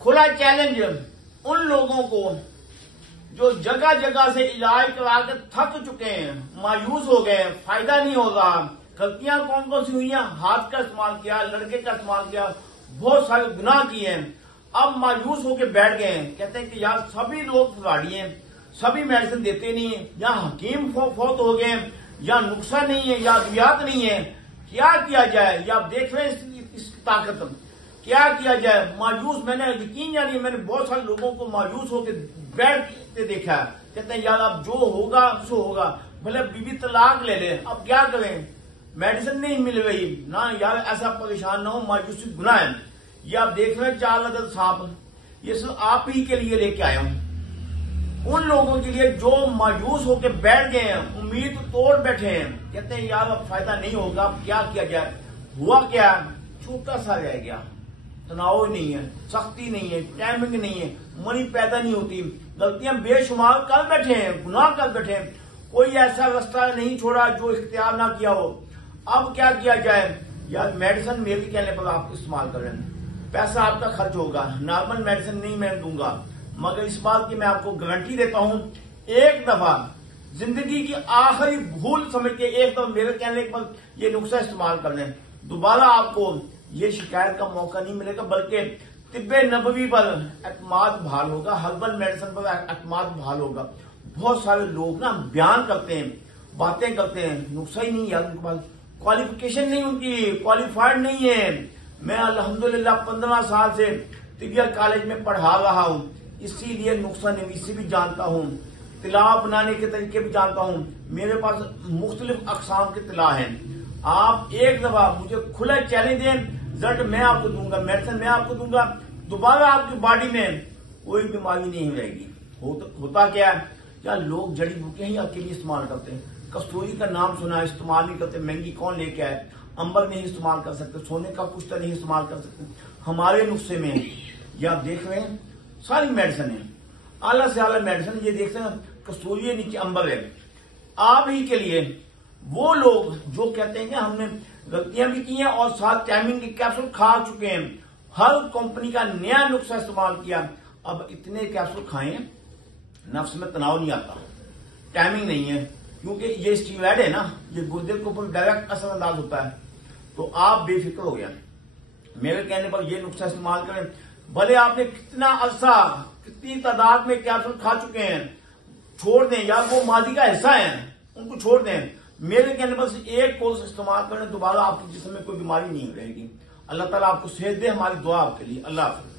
खुला चैलेंज उन लोगों को जो जगह जगह से इलाज करा के थक चुके हैं, मायूस हो गए, फायदा नहीं हो रहा। गलतियां कौन कौन सी हुई हैं? हाथ का इस्तेमाल किया, लड़के का इस्तेमाल किया, बहुत सारे गुनाह किए हैं। अब मायूस होकर बैठ गए हैं, कहते हैं कि यार सभी लोग फुलाड़ी हैं, सभी मेडिसिन देते नहीं है, या हकीम फौत हो गए, या नुस्खा नहीं है, या अद्वियात नहीं है। क्या किया जाए? या आप देख रहे हैं इसकी ताकत, क्या किया जाए? मायूस, मैंने यकीन जानिए, मैंने बहुत सारे लोगों को मायूस होकर बैठते देखा है। कहते हैं यार अब जो होगा सो होगा, भले बीवी तलाक ले ले, अब क्या करें, मेडिसिन नहीं मिल रही ना। यार ऐसा परेशान ना हो, मायूसी गुनाह है। ये आप देख रहे हैं 4 अदद सांप, ये सब आप ही के लिए लेके आया हूं, उन लोगों के लिए जो मायूस होकर बैठ गए हैं, उम्मीद तोड़ बैठे हैं। कहते हैं यार अब फायदा नहीं होगा, अब क्या किया जाए? हुआ क्या? छोटा सा रह गया, तनाव नहीं है, सख्ती नहीं है, टाइमिंग नहीं है, मनी पैदा नहीं होती, गलतियां बेशुमार कर बैठे हैं, गुनाह कर बैठे हैं, कोई ऐसा रास्ता नहीं छोड़ा जो इख्तियार ना किया हो। अब क्या किया जाए? यार मेडिसिन मेरे कहने पर आप इस्तेमाल करें, पैसा आपका खर्च होगा, नॉर्मल मेडिसिन नहीं मैं दूंगा, मगर इस बात की मैं आपको गारंटी देता हूं, एक दफा जिंदगी की आखिरी भूल समझ के एक दफा मेरे कहने पर ये नुस्खा इस्तेमाल कर लें, दोबारा आपको ये शिकायत का मौका नहीं मिलेगा, बल्कि तिब्बे नबवी पर एतमाद बहाल होगा, हर्बल मेडिसिन पर एतमाद बहाल होगा। बहुत सारे लोग ना बयान करते हैं, बातें करते हैं, नुस्खा ही नहीं यार उनके पास, क्वालिफिकेशन नहीं उनकी, क्वालिफाइड नहीं है। मैं अल्हम्दुलिल्लाह 15 साल से तिबिया कॉलेज में पढ़ा रहा हूं, इसीलिए नुस्खा नवीसी भी जानता हूं, तिला बनाने के तरीके भी जानता हूं, मेरे पास मुख्तलिफ अकसाम के तिला हैं। आप एक दफा मुझे खुला चैलेंज दें, रिजल्ट मैं आपको दूंगा, मेडिसिन मैं आपको दूंगा, दोबारा आपकी बॉडी में कोई बीमारी नहीं रहेगी। होता क्या है? क्या लोग जड़ी बूटियां ही अकेली इस्तेमाल करते हैं, कस्तूरी का नाम सुना, इस्तेमाल नहीं करते, महंगी कौन लेके आए, अंबर नहीं इस्तेमाल कर सकते, सोने का कुश्ता नहीं इस्तेमाल कर सकते। हमारे नुस्खे में ये आप देख रहे हैं सारी मेडिसिन है, आला से आला मेडिसिन, ये देख रहे हैं कस्तूरी नीचे अंबर है। आप ही के लिए वो लोग जो कहते हैं कि हमने गलतियां भी की हैं और साथ टाइमिंग के कैप्सूल खा चुके हैं, हर कंपनी का नया नुस्खा इस्तेमाल किया, अब इतने कैप्सूल खाएं, नफ्स में तनाव नहीं आता, टाइमिंग नहीं है, क्योंकि ये स्टीरॉयड है ना, ये गुर्दे के ऊपर डायरेक्ट असरअंदाज होता है। तो आप बेफिक्र हो गया, मेरे कहने पर ये नुस्खा इस्तेमाल करें, भले आपने कितना अरसा कितनी तादाद में कैप्सूल खा चुके हैं, छोड़ दें, यार वो माजी का हिस्सा है, उनको छोड़ दें। मेरे कहने पर एक कोर्स इस्तेमाल करें, दोबारा आपके जिस्म में कोई बीमारी नहीं रहेगी। अल्लाह ताला आपको सेहत दे, हमारी दुआ आपके लिए। अल्लाह हाफिज।